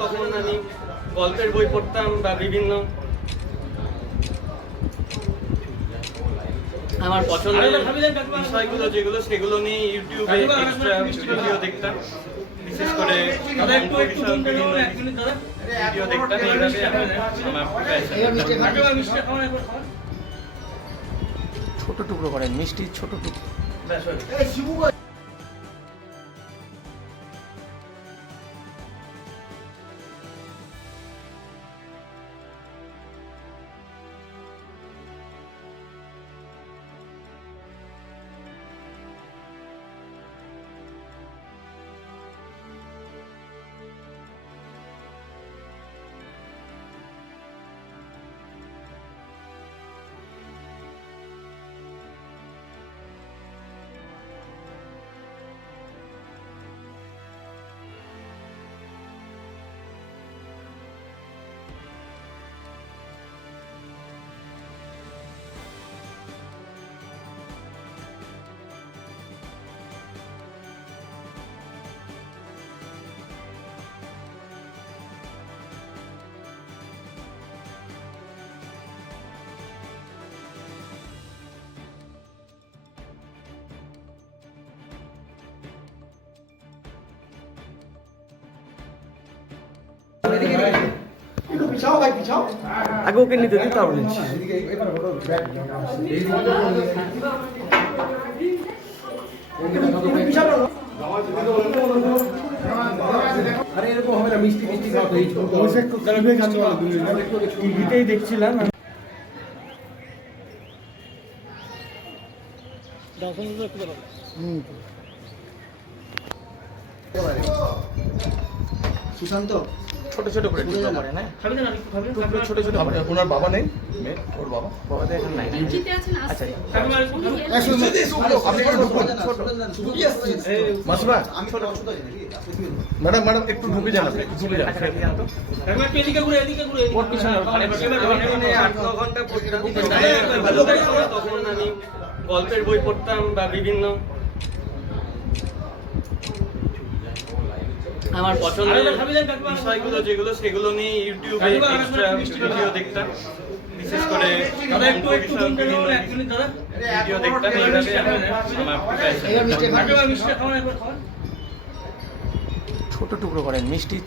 তখন আমি গল্পের বই পড়তাম বা বিভিন্ন আমার পছন্দের বিষয়গুলো যেগুলো সেগুলো নিয়ে ইউটিউবে এক্সট্রা ভিডিও দেখতাম, বিশেষ করে ভিডিও দেখতাম। এইভাবে আমার ছোট টুকরো করেন, মিষ্টির ছোট টুকরো। আগে ওকে নিতে দিই, তারপর নিচ্ছি। আরে এরকম হবে না, মিষ্টি মিষ্টি টিভিতেই দেখছিলাম। সুশান্ত ছোট ছোট করে টুকরো করে না, টুকরো ছোট ছোট করে। ওনার বাবা নেই, ওর বাবা বাবাদের এখন নাই। আচ্ছা, মাসুরা ম্যাডাম ম্যাডাম একটু ঢুকে যান, আপনি একটু ঢুকে যান। ওর পিছনে ওখানে 8-9 ঘন্টা পড়তাম। তখন আমি গল্পের বই পড়তাম বা বিভিন্ন আমার পছন্দের বিষয়গুলো যেগুলো সেগুলো নিয়ে ইউটিউবে এক্সট্রা ভিডিও দেখতাম, বিশেষ করে ভিডিও দেখতাম। এইভাবে আমার ছোট টুকরো করেন, মিষ্টির